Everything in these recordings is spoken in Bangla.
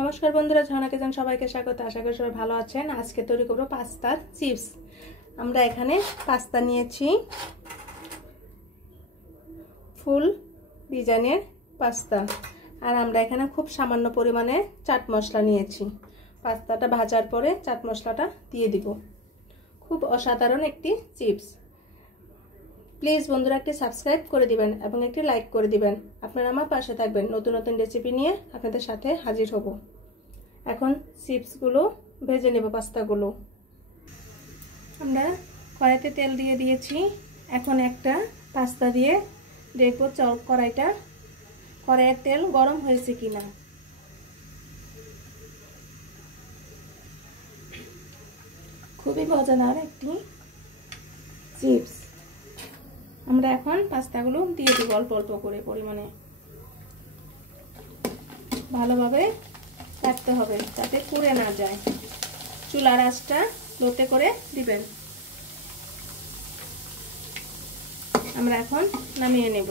নমস্কার বন্ধুরা, ঝর্ণা কিচেন সবাইকে স্বাগত। আশা করি সবাই ভালো আছেন। আজকে তৈরি করব পাস্তার চিপস। আমরা এখানে পাস্তা নিয়েছি, ফুল ডিজাইনের পাস্তা, আর আমরা এখানে খুব সামান্য পরিমাণে চাট মশলা নিয়েছি। পাস্তাটা ভাজার পরে চাট মশলাটা দিয়ে দিব। খুব অসাধারণ একটি চিপস। প্লিজ বন্ধুরা একটি সাবস্ক্রাইব করে দিবেন এবং একটি লাইক করে দিবেন। আপনারা আমার পাশে থাকবেন। নতুন নতুন রেসিপি নিয়ে আপনাদের সাথে হাজির হব। এখন চিপসগুলো ভেজে নেব। পাস্তাগুলো আমরা কড়াইতে তেল দিয়ে দিয়েছি। এখন একটা পাস্তা দিয়ে দেখব কড়াইয়ের তেল গরম হয়েছে কিনা। খুবই মজাদার একটি চিপস। আমরা এখন পাস্তাগুলো দিয়ে দিব অল্প অল্প করে পরিমাণে। ভালোভাবে কাটতে হবে যাতে পুড়ে না যায়। চুলার আঁচটা লোতে করে দিবেন। আমরা এখন নামিয়ে নেব।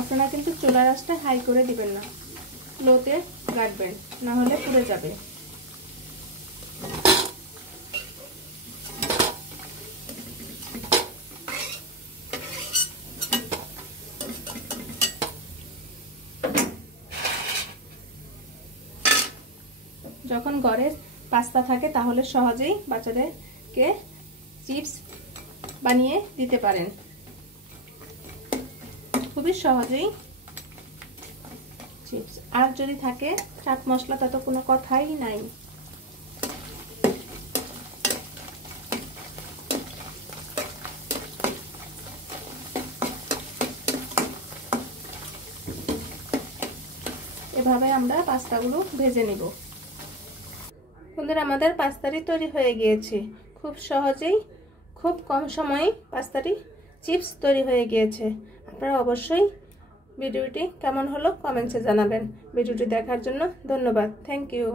আপনারা কিন্তু চুলার আঁচটা হাই করে দিবেন না, লোতে রাখবেন, না হলে পুড়ে যাবে। যখন ঘরে পাস্তা থাকে তাহলে সহজেই বাচ্চাদেরকে চিপস বানিয়ে দিতে পারেন। খুবই সহজেই চিপস। আর যদি থাকে চাট মশলা, তা তো কোনো কথাই নাই। এভাবে আমরা পাস্তাগুলো ভেজে নেব। বন্ধুরা, আমাদের পাস্তাটি তৈরি হয়ে গিয়েছে। খুব সহজেই, খুব কম সময়ে পাস্তাটি চিপস তৈরি হয়ে গিয়েছে। আপনারা অবশ্যই ভিডিওটি কেমন হলো কমেন্টসে জানাবেন। ভিডিওটি দেখার জন্য ধন্যবাদ। Thank you.